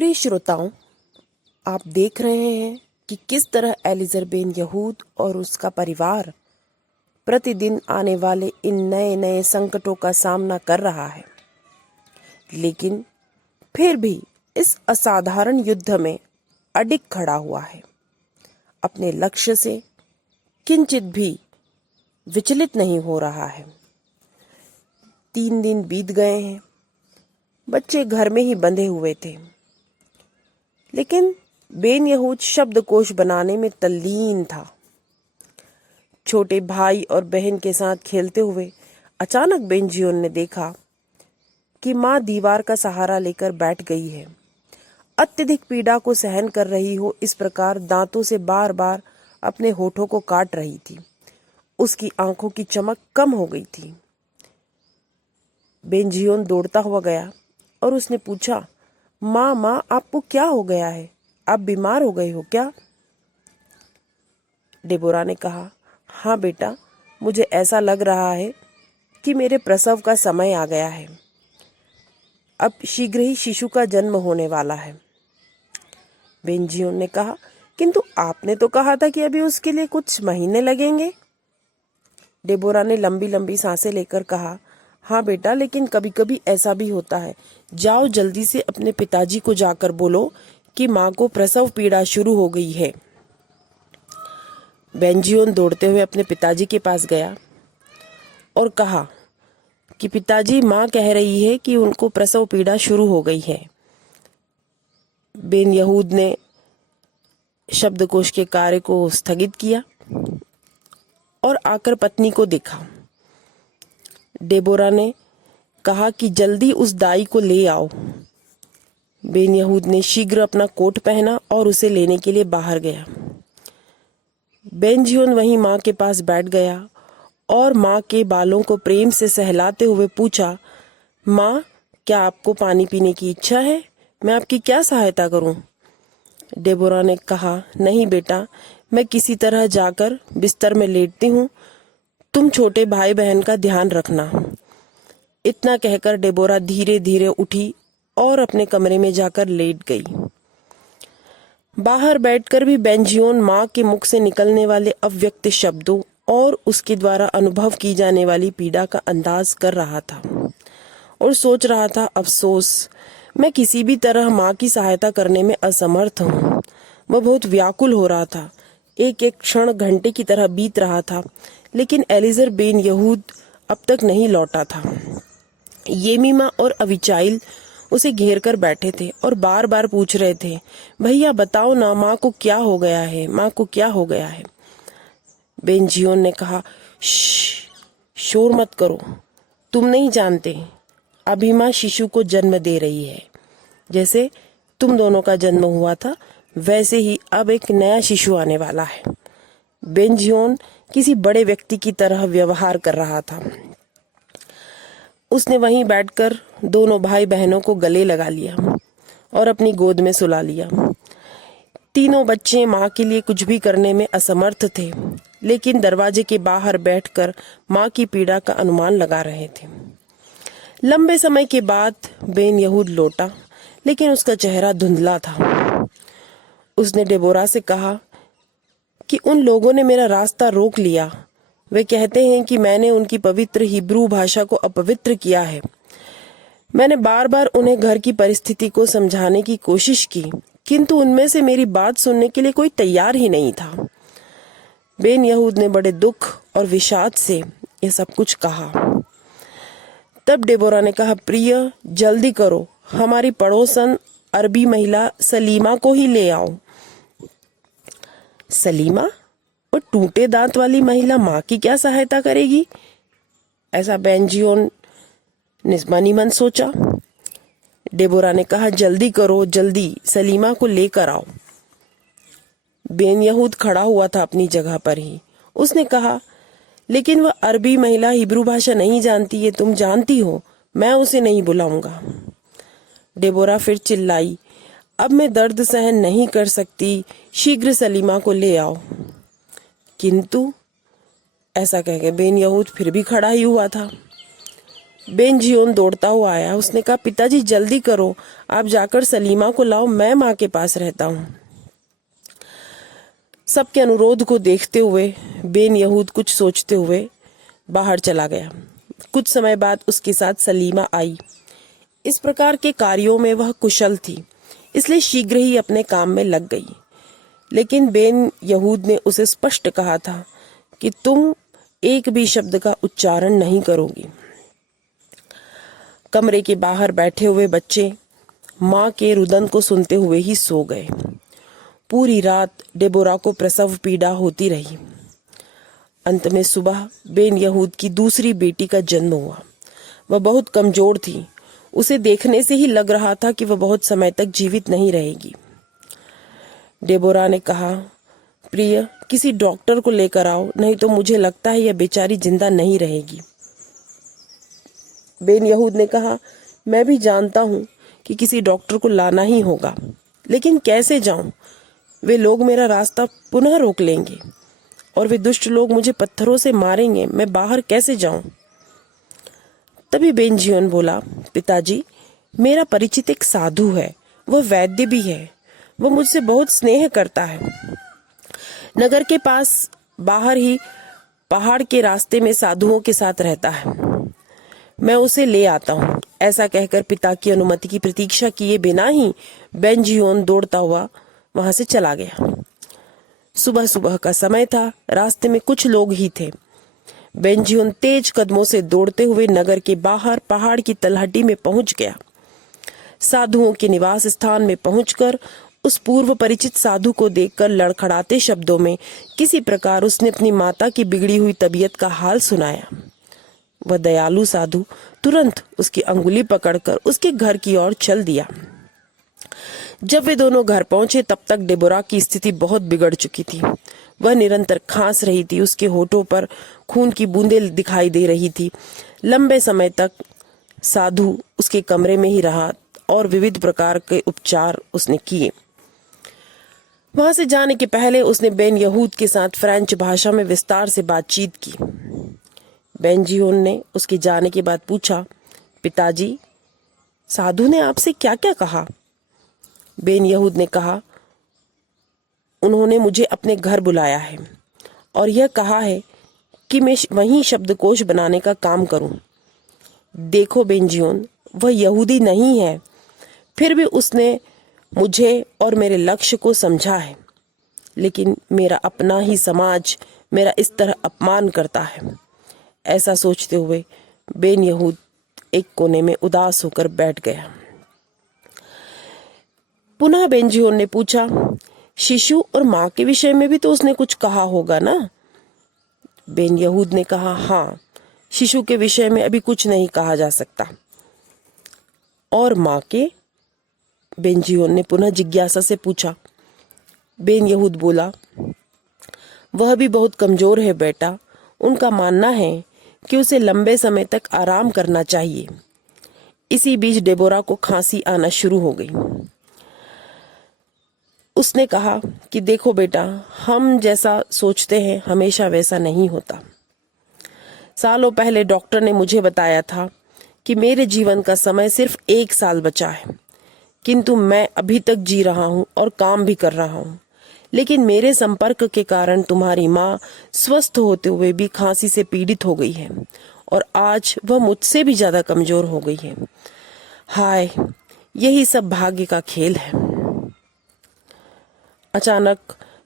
प्रिय श्रोताओं, आप देख रहे हैं कि किस तरह एलिज़र बेन यहूद और उसका परिवार प्रतिदिन आने वाले इन नए नए संकटों का सामना कर रहा है। लेकिन फिर भी इस असाधारण युद्ध में अडिग खड़ा हुआ है, अपने लक्ष्य से किंचित भी विचलित नहीं हो रहा है। 3 दिन बीत गए हैं। बच्चे घर में ही बंधे हुए थे, लेकिन बेन यहूद शब्दकोश बनाने में तल्लीन था। छोटे भाई और बहन के साथ खेलते हुए अचानक बेंजियोन ने देखा कि माँ दीवार का सहारा लेकर बैठ गई है। अत्यधिक पीड़ा को सहन कर रही हो इस प्रकार दांतों से बार बार अपने होठों को काट रही थी। उसकी आंखों की चमक कम हो गई थी। बेंजियोन दौड़ता हुआ गया और उसने पूछा, माँ, आपको क्या हो गया है? आप बीमार हो गए हो क्या? डेबोरा ने कहा, हाँ बेटा, मुझे ऐसा लग रहा है कि मेरे प्रसव का समय आ गया है। अब शीघ्र ही शिशु का जन्म होने वाला है। बेंजियोन ने कहा, किंतु आपने तो कहा था कि अभी उसके लिए कुछ महीने लगेंगे। डेबोरा ने लंबी लंबी सांसें लेकर कहा, हाँ बेटा, लेकिन कभी कभी ऐसा भी होता है। जाओ जल्दी से अपने पिताजी को जाकर बोलो कि माँ को प्रसव पीड़ा शुरू हो गई है। बेंजियोन दौड़ते हुए अपने पिताजी के पास गया और कहा कि पिताजी, माँ कह रही है कि उनको प्रसव पीड़ा शुरू हो गई है। बेन यहूद ने शब्दकोश के कार्य को स्थगित किया और आकर पत्नी को देखा। डेबोरा ने कहा कि जल्दी उस दाई को ले आओ। बेन यहूद ने शीघ्र अपना कोट पहना और उसे लेने के लिए बाहर गया। बेंजियोन वहीं माँ के पास बैठ गया और माँ के बालों को प्रेम से सहलाते हुए पूछा, माँ, क्या आपको पानी पीने की इच्छा है? मैं आपकी क्या सहायता करूं? डेबोरा ने कहा, नहीं बेटा, मैं किसी तरह जाकर बिस्तर में लेटती हूँ। तुम छोटे भाई बहन का ध्यान रखना। इतना कहकर डेबोरा धीरे धीरे उठी और अपने कमरे में जाकर लेट गई। बाहर बैठकर भी बेंजियोन माँ के मुख से निकलने वाले अव्यक्त शब्दों और उसके द्वारा अनुभव की जाने वाली पीड़ा का अंदाज कर रहा था और सोच रहा था, अफसोस, मैं किसी भी तरह माँ की सहायता करने में असमर्थ हूँ। वह बहुत व्याकुल हो रहा था। एक एक क्षण घंटे की तरह बीत रहा था, लेकिन एलिज़र बेन यहूद अब तक नहीं लौटा था। येमीमा और अविचाइल उसे घेर कर बैठे थे और बार बार पूछ रहे थे, भैया बताओ ना, माँ को क्या हो गया है? माँ को क्या हो गया है? बेंजियोन ने कहा, शोर मत करो, तुम नहीं जानते, अभी माँ शिशु को जन्म दे रही है। जैसे तुम दोनों का जन्म हुआ था, वैसे ही अब एक नया शिशु आने वाला है। बेंजियोन किसी बड़े व्यक्ति की तरह व्यवहार कर रहा था। उसने वहीं बैठकर दोनों भाई बहनों को गले लगा लिया और अपनी गोद में सुला लिया। तीनों बच्चे माँ के लिए कुछ भी करने में असमर्थ थे, लेकिन दरवाजे के बाहर बैठकर माँ की पीड़ा का अनुमान लगा रहे थे। लंबे समय के बाद बेन यहूद लौटा, लेकिन उसका चेहरा धुंधला था। उसने डेबोरा से कहा कि उन लोगों ने मेरा रास्ता रोक लिया। वे कहते हैं कि मैंने उनकी पवित्र हिब्रू भाषा को अपवित्र किया है। मैंने बार बार उन्हें घर की परिस्थिति को समझाने की कोशिश की, किंतु उनमें से मेरी बात सुनने के लिए कोई तैयार ही नहीं था। बेन यहूद ने बड़े दुख और विषाद से यह सब कुछ कहा। तब डेबोरा ने कहा, प्रिय, जल्दी करो, हमारी पड़ोसन अरबी महिला सलीमा को ही ले आओ। सलीमा? और टूटे दांत वाली महिला माँ की क्या सहायता करेगी? ऐसा बेंजियोन ने मनी मन सोचा। डेबोरा ने कहा, जल्दी करो, जल्दी सलीमा को लेकर आओ। बेन यहूद खड़ा हुआ था अपनी जगह पर ही। उसने कहा, लेकिन वह अरबी महिला हिब्रू भाषा नहीं जानती है, तुम जानती हो, मैं उसे नहीं बुलाऊंगा। डेबोरा फिर चिल्लाई, अब मैं दर्द सहन नहीं कर सकती, शीघ्र सलीमा को ले आओ। किंतु ऐसा कह के बेन यहूद फिर भी खड़ा ही हुआ था। बेन जियोन दौड़ता हुआ आया। उसने कहा, पिताजी जल्दी करो, आप जाकर सलीमा को लाओ, मैं माँ के पास रहता हूँ। सबके अनुरोध को देखते हुए बेन यहूद कुछ सोचते हुए बाहर चला गया। कुछ समय बाद उसके साथ सलीमा आई। इस प्रकार के कार्यों में वह कुशल थी, इसलिए शीघ्र ही अपने काम में लग गई। लेकिन बेन यहूद ने उसे स्पष्ट कहा था कि तुम एक भी शब्द का उच्चारण नहीं करोगी। कमरे के बाहर बैठे हुए बच्चे माँ के रुदन को सुनते हुए ही सो गए। पूरी रात डेबोरा को प्रसव पीड़ा होती रही। अंत में सुबह बेन यहूद की दूसरी बेटी का जन्म हुआ। वह बहुत कमजोर थी। उसे देखने से ही लग रहा था कि वह बहुत समय तक जीवित नहीं रहेगी। डेबोरा ने कहा, प्रिय, किसी डॉक्टर को लेकर आओ, नहीं तो मुझे लगता है यह बेचारी जिंदा नहीं रहेगी। बेन यहूद ने कहा, मैं भी जानता हूँ कि किसी डॉक्टर को लाना ही होगा, लेकिन कैसे जाऊं? वे लोग मेरा रास्ता पुनः रोक लेंगे और वे दुष्ट लोग मुझे पत्थरों से मारेंगे। मैं बाहर कैसे जाऊं? तभी बेन जियोन बोला, पिताजी, मेरा परिचित एक साधु है, वह वैद्य भी है। वह मुझसे बहुत स्नेह करता है। नगर के पास बाहर ही पहाड़ के रास्ते में साधुओं के साथ रहता है। मैं उसे ले आता हूँ। ऐसा कहकर पिता की अनुमति की प्रतीक्षा किए बिना ही बेन जियोन दौड़ता हुआ वहां से चला गया। सुबह सुबह का समय था। रास्ते में कुछ लोग ही थे। बेन जियोन तेज कदमों से दौड़ते हुए नगर के बाहर पहाड़ की तलहटी में पहुंच गया। साधुओं के निवास स्थान में पहुंचकर उस पूर्व परिचित साधु को देखकर लड़खड़ाते शब्दों में किसी प्रकार उसने अपनी माता की बिगड़ी हुई तबीयत का हाल सुनाया। वह दयालु साधु तुरंत उसकी अंगुली पकड़कर उसके घर की ओर चल दिया। जब वे दोनों घर पहुंचे तब तक डेबोरा की स्थिति बहुत बिगड़ चुकी थी। वह निरंतर खांस रही थी। उसके होठों पर खून की बूंदें दिखाई दे रही थी। लंबे समय तक साधु उसके कमरे में ही रहा और विविध प्रकार के उपचार उसने किए। वहां से जाने के पहले उसने बेन यहूद के साथ फ्रेंच भाषा में विस्तार से बातचीत की। बेन जियोन ने उसके जाने के बाद पूछा, पिताजी, साधु ने आपसे क्या क्या कहा? बेन यहूद ने कहा, उन्होंने मुझे अपने घर बुलाया है और यह कहा है कि मैं वहीं शब्दकोश बनाने का काम करूं। देखो बेन जियोन, वह यहूदी नहीं है, फिर भी उसने मुझे और मेरे लक्ष्य को समझा है। लेकिन मेरा अपना ही समाज मेरा इस तरह अपमान करता है। ऐसा सोचते हुए बेन यहूद एक कोने में उदास होकर बैठ गया। पुनः बेन जियोन ने पूछा, शिशु और माँ के विषय में भी तो उसने कुछ कहा होगा ना? बेन यहूद ने कहा, हाँ, शिशु के विषय में अभी कुछ नहीं कहा जा सकता। और माँ के? बेन जियोन ने पुनः जिज्ञासा से पूछा। बेन यहूद बोला, वह भी बहुत कमजोर है बेटा। उनका मानना है कि उसे लंबे समय तक आराम करना चाहिए। इसी बीच डेबोरा को खांसी आना शुरू हो गई। उसने कहा कि देखो बेटा, हम जैसा सोचते हैं हमेशा वैसा नहीं होता। सालों पहले डॉक्टर ने मुझे बताया था कि मेरे जीवन का समय सिर्फ 1 साल बचा है, किंतु मैं अभी तक जी रहा हूँ और काम भी कर रहा हूँ। लेकिन मेरे संपर्क के कारण तुम्हारी माँ स्वस्थ होते हुए भी खांसी से पीड़ित हो गई है और आज वह मुझसे भी ज्यादा कमजोर हो गई है। हाय, यही सब भाग्य का खेल है। अचानक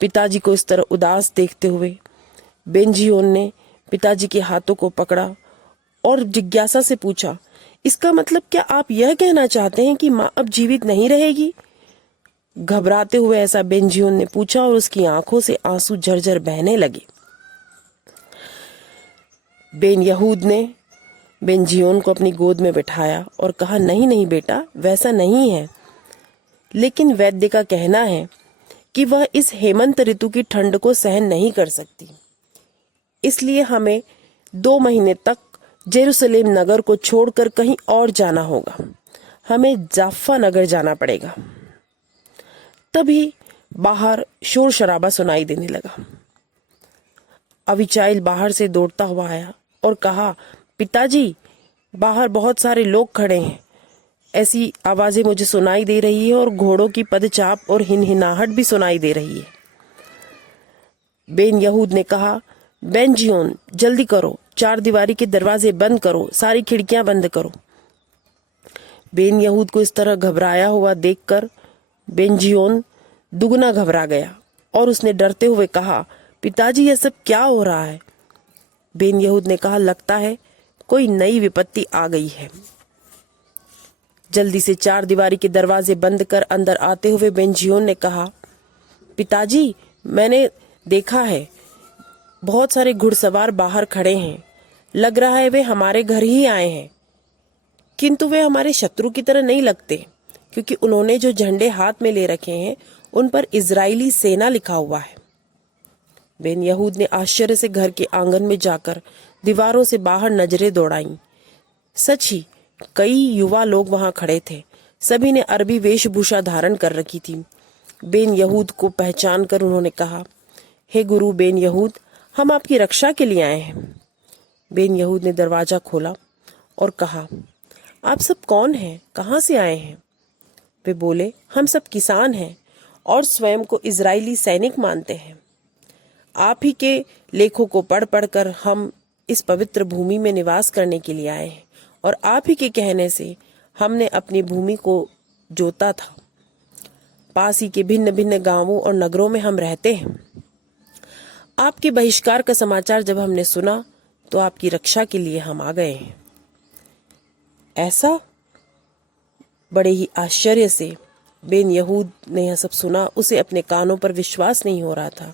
पिताजी को इस तरह उदास देखते हुए बेन जियोन ने पिताजी के हाथों को पकड़ा और जिज्ञासा से पूछा, इसका मतलब क्या आप यह कहना चाहते हैं कि माँ अब जीवित नहीं रहेगी? घबराते हुए ऐसा बेन जियोन ने पूछा और उसकी आंखों से आंसू झरझर बहने लगे। बेन यहूद ने बेन जियोन को अपनी गोद में बिठाया और कहा, नहीं नहीं बेटा, वैसा नहीं है। लेकिन वैद्य का कहना है कि वह इस हेमंत ऋतु की ठंड को सहन नहीं कर सकती, इसलिए हमें 2 महीने तक जेरूसलेम नगर को छोड़कर कहीं और जाना होगा। हमें जाफ्फा नगर जाना पड़ेगा। तभी बाहर शोर शराबा सुनाई देने लगा। अविचाइल बाहर से दौड़ता हुआ आया और कहा, पिताजी, बाहर बहुत सारे लोग खड़े हैं, ऐसी आवाजें मुझे सुनाई दे रही है और घोड़ों की पदचाप और हिनहिनाहट भी सुनाई दे रही है। बेन यहूद ने कहा, बेंजियोन जल्दी करो, चार दीवारी के दरवाजे बंद करो, सारी खिड़कियां बंद करो। बेन यहूद को इस तरह घबराया हुआ देखकर बेंजियोन दुगना घबरा गया और उसने डरते हुए कहा, पिताजी यह सब क्या हो रहा है? बेन यहूद ने कहा, लगता है कोई नई विपत्ति आ गई है। जल्दी से चार दीवारी के दरवाजे बंद कर अंदर आते हुए बेंजियोन ने कहा, पिताजी मैंने देखा है बहुत सारे घुड़सवार बाहर खड़े हैं, लग रहा है वे हमारे घर ही आए हैं, किंतु वे हमारे शत्रु की तरह नहीं लगते, क्योंकि उन्होंने जो झंडे हाथ में ले रखे हैं उन पर इजरायली सेना लिखा हुआ है। बेन यहूद ने आश्चर्य से घर के आंगन में जाकर दीवारों से बाहर नजरें दौड़ाईं। सच ही कई युवा लोग वहां खड़े थे। सभी ने अरबी वेशभूषा धारण कर रखी थी। बेन यहूद को पहचान कर उन्होंने कहा, हे गुरु बेन यहूद, हम आपकी रक्षा के लिए आए हैं। बेन यहूद ने दरवाजा खोला और कहा, आप सब कौन हैं, कहाँ से आए हैं? वे बोले, हम सब किसान हैं और स्वयं को इजरायली सैनिक मानते हैं। आप ही के लेखों को पढ़ पढ़कर हम इस पवित्र भूमि में निवास करने के लिए आए हैं और आप ही के कहने से हमने अपनी भूमि को जोता था। पास ही के भिन्न भिन्न गांवों और नगरों में हम रहते हैं। आपके बहिष्कार का समाचार जब हमने सुना तो आपकी रक्षा के लिए हम आ गए हैं। ऐसा? बड़े ही आश्चर्य से बेन यहूद ने यह सब सुना। उसे अपने कानों पर विश्वास नहीं हो रहा था,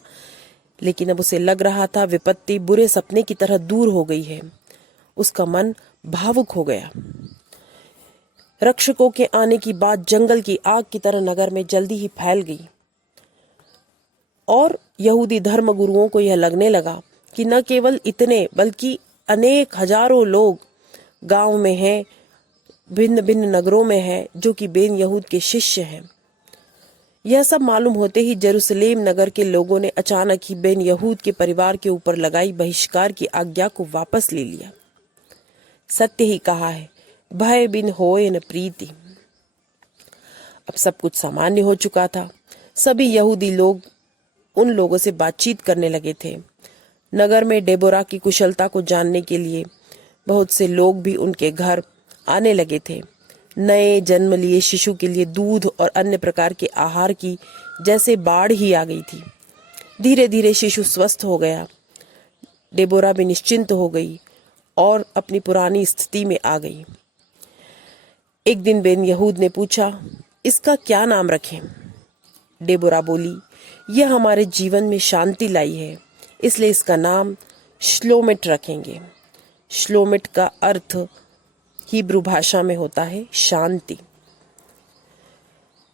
लेकिन अब उसे लग रहा था विपत्ति बुरे सपने की तरह दूर हो गई है। उसका मन भावुक हो गया। रक्षकों के आने की बात जंगल की आग की तरह नगर में जल्दी ही फैल गई और यहूदी धर्म गुरुओं को यह लगने लगा कि न केवल इतने बल्कि अनेक हजारों लोग गांव में हैं, भिन्न भिन्न नगरों में हैं, जो कि बेन यहूद के शिष्य हैं। यह सब मालूम होते ही जेरूसलेम नगर के लोगों ने अचानक ही बेन यहूद के परिवार के ऊपर लगाई बहिष्कार की आज्ञा को वापस ले लिया। सत्य ही कहा है, भय बिन होए न प्रीति। अब सब कुछ सामान्य हो चुका था। सभी यहूदी लोग उन लोगों से बातचीत करने लगे थे। नगर में डेबोरा की कुशलता को जानने के लिए बहुत से लोग भी उनके घर आने लगे थे। नए जन्म लिए शिशु के लिए दूध और अन्य प्रकार के आहार की जैसे बाढ़ ही आ गई थी। धीरे धीरे शिशु स्वस्थ हो गया। डेबोरा भी निश्चिंत हो गई और अपनी पुरानी स्थिति में आ गई। एक दिन बेन यहूद ने पूछा, इसका क्या नाम रखें? डेबोरा बोली, यह हमारे जीवन में शांति लाई है, इसलिए इसका नाम श्लोमिट रखेंगे। श्लोमिट का अर्थ हिब्रू भाषा में होता है शांति।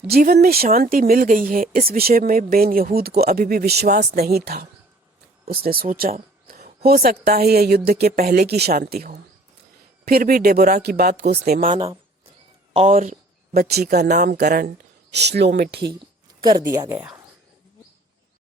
जीवन में शांति मिल गई है, इस विषय में बेन यहूद को अभी भी विश्वास नहीं था। उसने सोचा, हो सकता है यह युद्ध के पहले की शांति हो। फिर भी डेबोरा की बात को उसने माना और बच्ची का नामकरण श्लोमिट ही कर दिया गया।